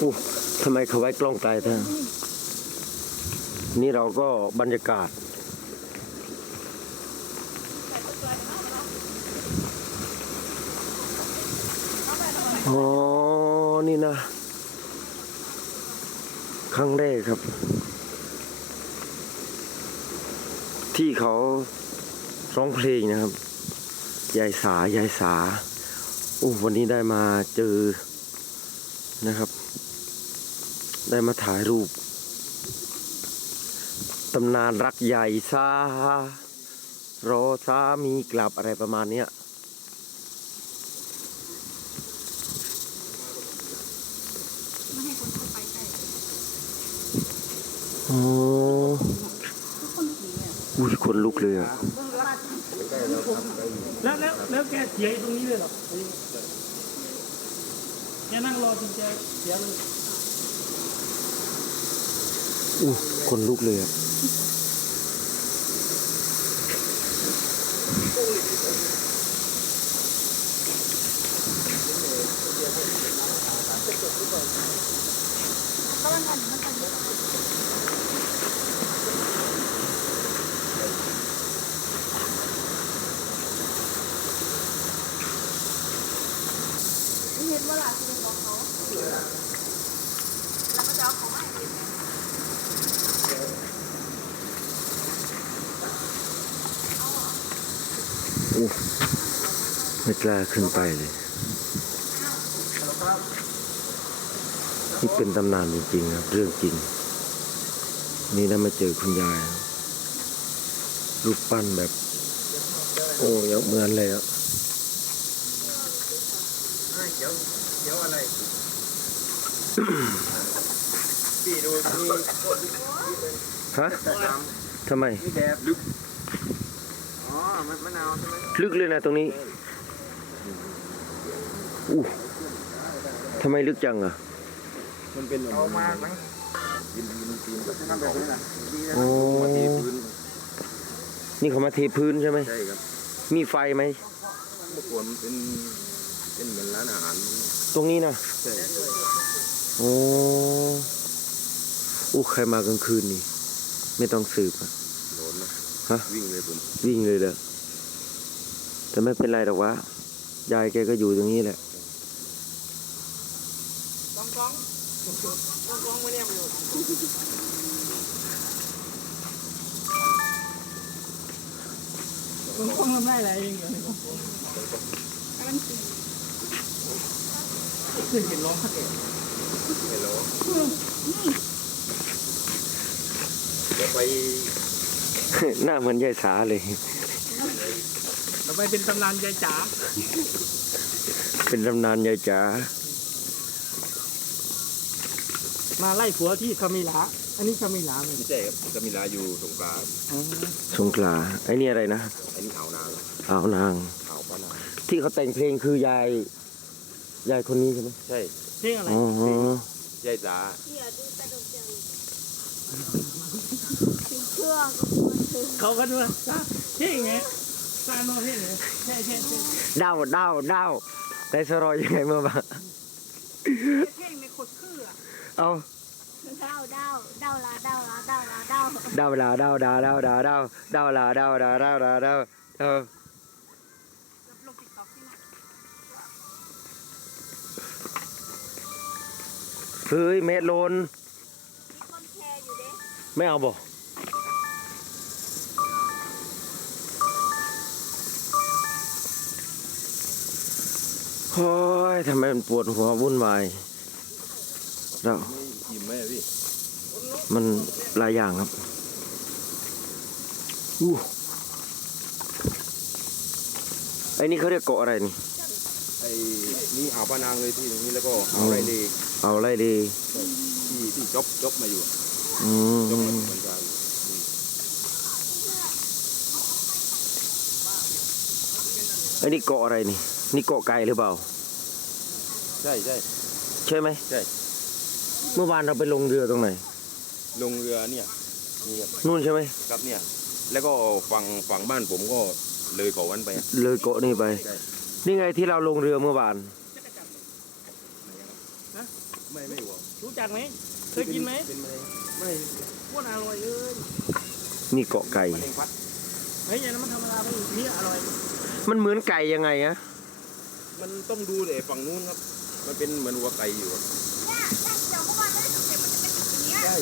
อู้ทำไมเขาไว้กล้องไกลท่านี่เราก็บรรยากาศ อ๋อ นี่นะ ครั้งแรกครับ ที่เขาร้องเพลงนะครับ ยายสายายสาโอ้วันนี้ได้มาเจอนะครับ ได้มาถ่ายรูปตำนานรักใหญ่ซารอสามีกลับอะไรประมาณเนี้ยไม่ให้คนเข้าไปใกล้อ๋อทุกคนผีเนี่ยอุ้ยคนลุกเลยอะ แล้วแล้วแล้วแกเสียอยู่ตรงนี้เลยเหรอแกนั่งรอจนแกเสียเลย อู้คนลุกเลยอะก็มันกันมันกันเยอะเห็นว่าล่ะคือเป็นของเขาแล้วก็จะเอาของมาให้กิน อู้ ไม่กล้าขึ้นไปเลย นี่เป็นตำนานจริงๆครับ เรื่องจริง นี่ได้มาเจอคุณยายครับรูปปั้นแบบ โอ้ยังเหมือนเลยอะเดี๋ยวเดี๋ยวอะไรพี่ดูนี่ฮะทำไมนี่แกลึก อ๋อมันมะนาวใช่ไหมลึกเลยนะตรงนี้ อู้ทำไมลึกจังอะมันเป็นเอามาไหมยินยินจีนกับน้ำแบบนี้นะโอ้นี่เขามาเทพื้นใช่ไหมใช่ครับ มีไฟไหมเมื่อก่อนเป็นเป็นเหมือนร้านอาหาร ตรงนี้นะใช่โอ้อู้ใครมากลางคืนนี่ ไม่ต้องสืบอะโดนนะฮะวิ่งเลยผมวิ่งเลยเลยแต่ไม่เป็นไรหรอกวะยายแกก็อยู่ตรงนี้แหละ กองกองกองกองไม่เนี่ยมันอยู่กองกองทำได้อะไรเองเหรอเนี่ยกองกองกำลังตีเคยเห็นร้องพัดเอกไม่รู้นี่เดี๋ยวไปหน้าเหมือนยายสาเลยต่อไปเป็นตำนานยายจ๋า เป็นตำนานยายจ๋า มาไล่ผัวที่คามิลาอันนี้คามิลาเลยไม่ใช่ครับจะมีลาอยู่สงกรานต์อ๋อสงขลาไอ้นี่อะไรนะอันนี้อ่าวนางอ่าวนาง อ่าวป้านางที่เขาแต่งเพลงคือยายยายคนนี้ใช่ไหมใช่เพลงอะไรอ๋อยายจ๋าอย่าดูตะดกจังถึงเครื่องเขาก็ด้วยเพลงไงซานโนเพลงไงใช่ใช่ใช่ดาวดาวดาวได้สรอยยังไงเมื่อบ้างเพลงในขดคืออะ เอาดาวดาวดาวลาดาวลาดาวลาดาวดาวลาดาวดาดาวดาดาวดาวลาดาวดาดาวดาดาวดาวลงติ๊กต็อกที่ไหนเฮ้ยเมดโลนมีคนแชร์อยู่เด้ไม่เอาบ่โอ้ยทำไมมันปวดหัววุ่นวาย แล้วไม่อิ่มไหมพี่มันหลายอย่างครับอู้ไอ้นี่เขาเรียกเกาะอะไรนี่ ไอ้นี่อ่าวป้านางเลยที่ตรงนี้แล้วก็อ่าวไรเลเอาอะไรดีที่ที่จบจบมาอยู่อืมจบมาอยู่เหมือนกันไอ้นี่เกาะอะไรนี่ นี่เกาะไก่หรือเปล่า ใช่ใช่ใช่ไหมใช่ เมื่อวานเราไปลงเรือตรงไหน ลงเรือเนี่ยนี่ครับนู่นใช่ไหมครับเนี่ย แล้วก็ฝั่งฝั่งบ้านผมก็เลยเกาะวันไปอะเลยเกาะนี่ไป ใช่นี่ไงที่เราลงเรือเมื่อวาน ไม่ไม่หัวรู้จักไหมเคยกินไหมเป็นมะเร็งไม่โคตรอร่อยเลยนี่เกาะไก่ มะเร็งพัดเฮ้ยอย่างนั้นมันธรรมดาไปอีกนี่อร่อย มันเหมือนไก่ยังไงอะมันต้องดูเลยฝั่งนู้นครับ มันเป็นเหมือนหัวไก่อยู่ครั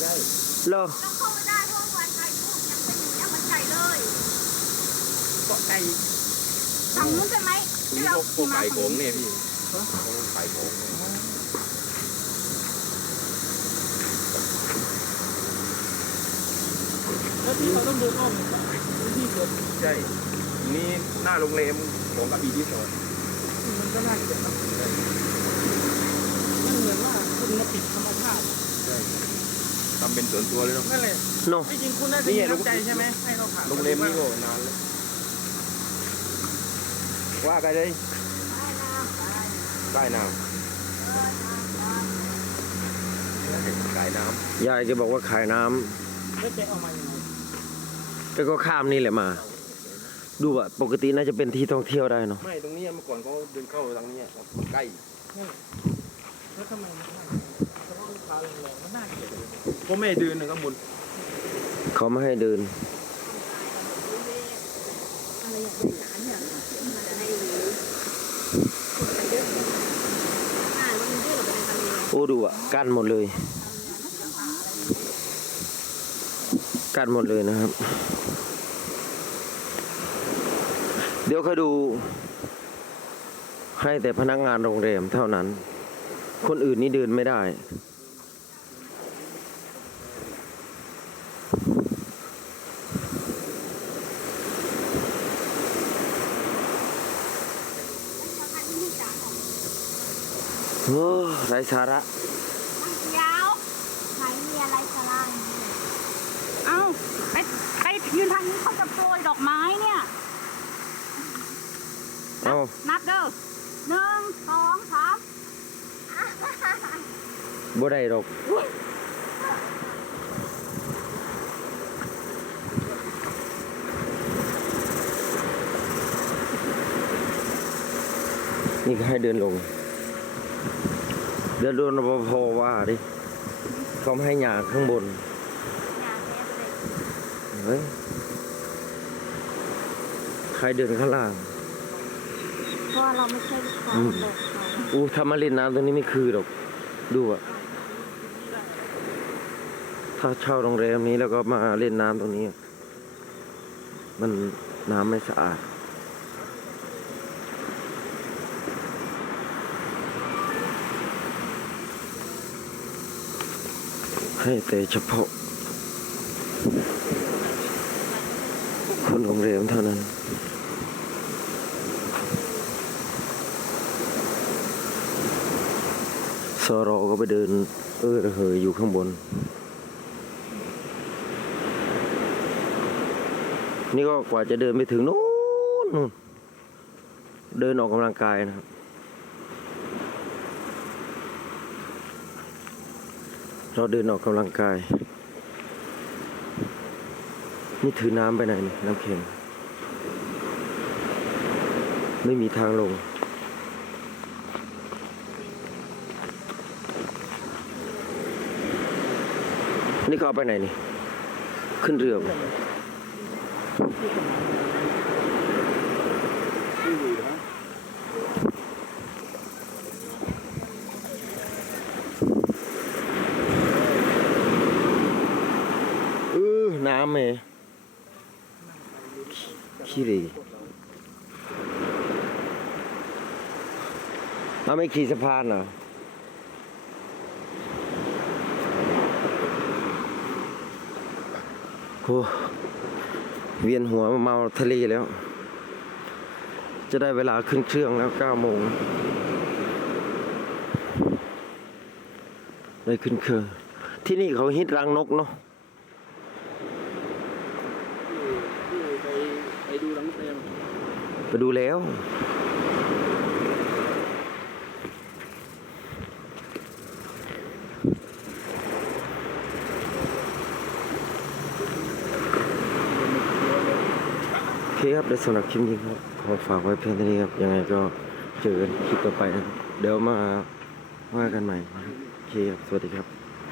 อย่างเงี้ยใช่ใช่เหรอเราเข้าไม่ได้เพราะวันไก่ลูกยังเป็นอย่างเงี้ยเหมันไก่เลยเกาะไก่ฝั่งนู้นใช่ไหมนี่ที่เราพวกพวกขี่มาไก่โขฝั่งงเนี่ยพี่พวกไก่โขงเนี่ยแล้วที่เราต้องเดินอ้อมเนี่ยพื้นที่เกิดใช่นี่หน้าโรงแรมของกระบี่ที่สองมันก็น่าเกลียดนะมันเหมือนว่าคุณมาปิดธรรมชาติใช่ ทำเป็นส่วนตัวเลยเนาะ นั่นแหละเนาะ ที่จริงคุณน่าจะนี่มีไง น้ำใจใช่ไหมให้เราผ่านโรงแรมนี่ก็นานแล้วว่ากันเลยใต้น้ำใต้น้ำยายแกบอกว่าขายน้ำแล้วแกเอามายังไงแกก็ข้ามนี่แหละมา ดูอะปกติน่าจะเป็นที่ท่องเที่ยวได้เนาะไม่ตรงนี้เมื่อก่อนเขาเดินเข้าทางนี้ครับใกล้นั่นแหละแล้วทำไมมันน่าเฉพาะลูกค้าแรงๆมันน่าเกลียดเลยก็ไม่ให้เดินนะครับบนเขาไม่ให้เดิน อะไรอย่างเงี้ยร้านเนี่ยมันจะได้รู้คนไปเยอะอ่ามันเยอะกว่าในทะเลโอ้ดูอะกั้นหมดเลย กั้นหมดเลยนะครับ เดี๋ยวเขาดู ให้แต่พนักงานโรงแรมเท่านั้น คนอื่นนี่เดินไม่ได้ โอ้ไรสาระเดี๋ยวไหนมีอะไรสาระอย่างนี้เอ้าไปไปยืนทางนี้เขาจะโปรยดอกไม้เนี่ย เอานับเด้อหนึ่งสองสามบ่ได้ดอกนี่ก็ให้เดินลง เดินโดนรปภว่าดิเขาไม่ให้หยาข้างบนอย่าแพ้เลยเฮ้ยใครเดินข้างล่างเพราะว่าเราไม่ใช่ลูกค้าอืมบอกเขาอู้ถ้ามาเล่นน้ำตรงนี้ไม่คือหรอก ดูอะถ้าเช่าโรงแรมนี้แล้วก็มาเล่นน้ำตรงนี้อะมันน้ำไม่สะอาด ให้แต่เฉพาะ คนโรงแรมเท่านั้นสรอก็ไปเดิน เออระเหยอยู่ข้างบน นี่ก็กว่าจะเดินไปถึงนู้นนู่นเดินออกกำลังกายนะครับ เราเดินออกกำลังกาย นี่ถือน้ำไปไหนนี่น้ำเค็มไม่มีทางลง นี่เขาเอาไปไหนนี่ ขึ้นเรืออน้ำเมขี้เหรีเอาไม่ขี่สะพานเหรอโอ้เวียนหัวเมาทะเลแล้ว จะได้เวลาขึ้นเครื่องแล้วเก้าโมงได้ขึ้นเครื่องที่นี่เขาฮิตรังนกเนาะ ไปไปดูรังเต็ม ไปดูแล้ว โอเคครับในสำหรับคลิปนี้ครับขอฝากไว้เพียงเท่านี้ครับ ยังไงก็เจอกันคลิปต่อไปนะครับ เดี๋ยวมาว่ากันใหม่นะครับเคครับ สวัสดีครับ